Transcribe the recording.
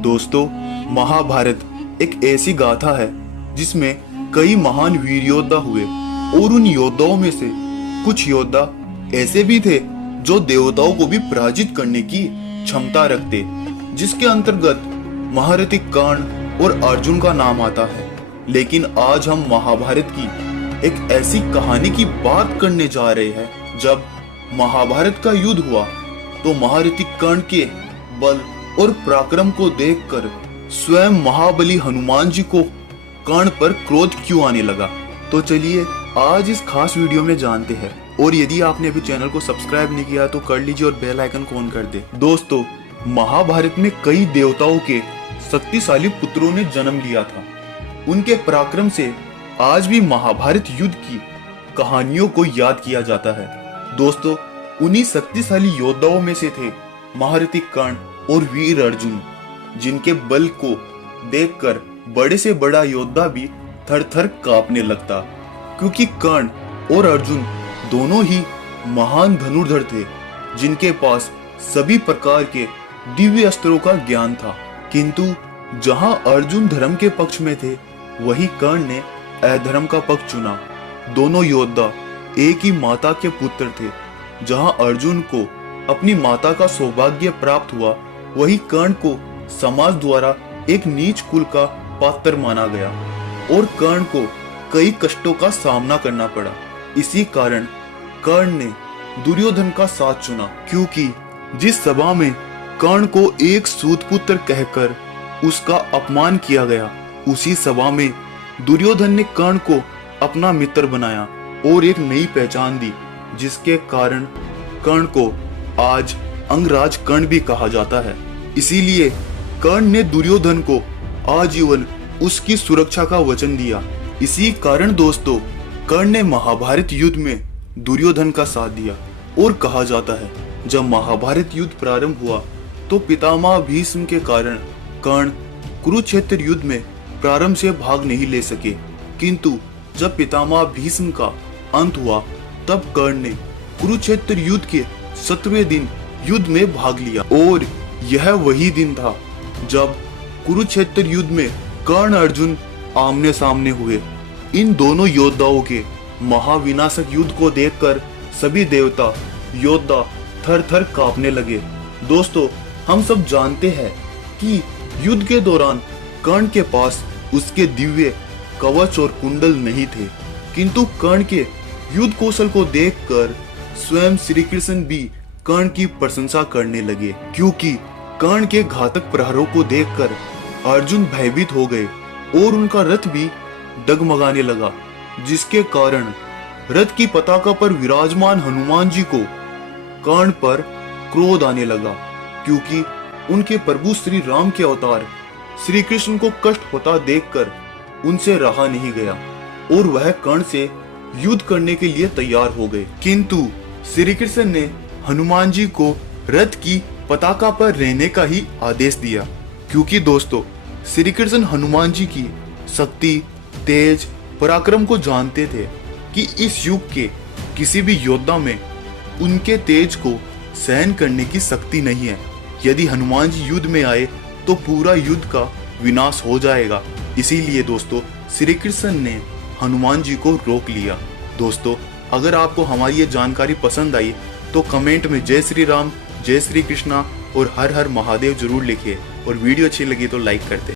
दोस्तों, महाभारत एक ऐसी गाथा है जिसमें कई महान वीर योद्धा हुए और उन योद्धाओं में से कुछ योद्धा ऐसे भी थे जो देवताओं को भी पराजित करने की क्षमता रखते, जिसके अंतर्गत महारथी कर्ण और अर्जुन का नाम आता है। लेकिन आज हम महाभारत की एक ऐसी कहानी की बात करने जा रहे हैं जब महाभारत का युद्ध हुआ तो महारथी कर्ण के बल और पराक्रम को देखकर स्वयं महाबली हनुमान जी को कर्ण पर क्रोध क्यों आने लगा। तो चलिए आज इस खास वीडियो में जानते हैं। और यदि आपने अभी चैनल को सब्सक्राइब नहीं किया तो कर लीजिए और बेल आइकन को ऑन कर दे। दोस्तों, महाभारत में कई देवताओं के शक्तिशाली पुत्रों ने जन्म लिया था। उनके पराक्रम से आज भी महाभारत युद्ध की कहानियों को याद किया जाता है। दोस्तों, उन्हीं शक्तिशाली योद्धाओं में से थे महारथी कर्ण और वीर अर्जुन, जिनके बल को देखकर बड़े से बड़ा योद्धा भी थर थर कांपने लगता, क्योंकि कर्ण और अर्जुन दोनों ही महान धनुर्धर थे जिनके पास सभी प्रकार के दिव्य अस्त्रों का ज्ञान था। किंतु जहां अर्जुन धर्म के पक्ष में थे, वही कर्ण ने अधर्म का पक्ष चुना। दोनों योद्धा एक ही माता के पुत्र थे। जहां अर्जुन को अपनी माता का सौभाग्य प्राप्त हुआ, वही कर्ण को समाज द्वारा एक नीच कुल का पात्र माना गया और कर्ण को कई कष्टों का सामना करना पड़ा। इसी कारण कर्ण ने दुर्योधन का साथ चुना, क्योंकि जिस सभा में कर्ण को एक सूत पुत्र कहकर उसका अपमान किया गया, उसी सभा में दुर्योधन ने कर्ण को अपना मित्र बनाया और एक नई पहचान दी, जिसके कारण कर्ण को आज अंगराज कर्ण भी कहा जाता है। इसीलिए कर्ण ने दुर्योधन को आजीवन उसकी सुरक्षा का वचन दिया। इसी कारण दोस्तों, कर्ण ने महाभारत युद्ध में दुर्योधन का साथ दिया। और कहा जाता है जब महाभारत युद्ध प्रारंभ हुआ तो पितामह भीष्म के कारण कर्ण कुरुक्षेत्र युद्ध में प्रारंभ से भाग नहीं ले सके, किंतु जब पितामह भीष्म का अंत हुआ तब कर्ण ने कुरुक्षेत्र युद्ध के 7वें दिन युद्ध में भाग लिया। और यह वही दिन था जब कुरुक्षेत्र युद्ध में कर्ण अर्जुन आमने सामने हुए। इन दोनों योद्धाओं के महाविनाशक युद्ध को देखकर सभी देवता योद्धा थर थर कांपने लगे। दोस्तों, हम सब जानते हैं कि युद्ध के दौरान कर्ण के पास उसके दिव्य कवच और कुंडल नहीं थे, किंतु कर्ण के युद्ध कौशल को देखकर स्वयं श्री कृष्ण भी कर्ण की प्रशंसा करने लगे, क्योंकि कर्ण के घातक प्रहारों को देखकर अर्जुन भयभीत हो गए और उनका रथ भी डगमगाने लगा, जिसके कारण रथ की पताका पर विराजमान हनुमान जी को कर्ण पर क्रोध आने लगा, क्योंकि उनके प्रभु श्री राम के अवतार श्री कृष्ण को कष्ट होता देखकर उनसे रहा नहीं गया और वह कर्ण से युद्ध करने के लिए तैयार हो गए। किंतु श्री कृष्ण ने हनुमान जी को रथ की पताका पर रहने का ही आदेश दिया, क्योंकि दोस्तों, श्री कृष्ण हनुमान जी की शक्ति, तेज, पराक्रम को जानते थे कि इस युग के किसी भी योद्धा में उनके तेज को सहन करने की शक्ति नहीं है। यदि हनुमान जी युद्ध में आए तो पूरा युद्ध का विनाश हो जाएगा। इसीलिए दोस्तों, श्री कृष्ण ने हनुमान जी को रोक लिया। दोस्तों, अगर आपको हमारी ये जानकारी पसंद आई तो कमेंट में जय श्री राम, जय श्री कृष्णा और हर हर महादेव जरूर लिखिए। और वीडियो अच्छी लगी तो लाइक कर दें।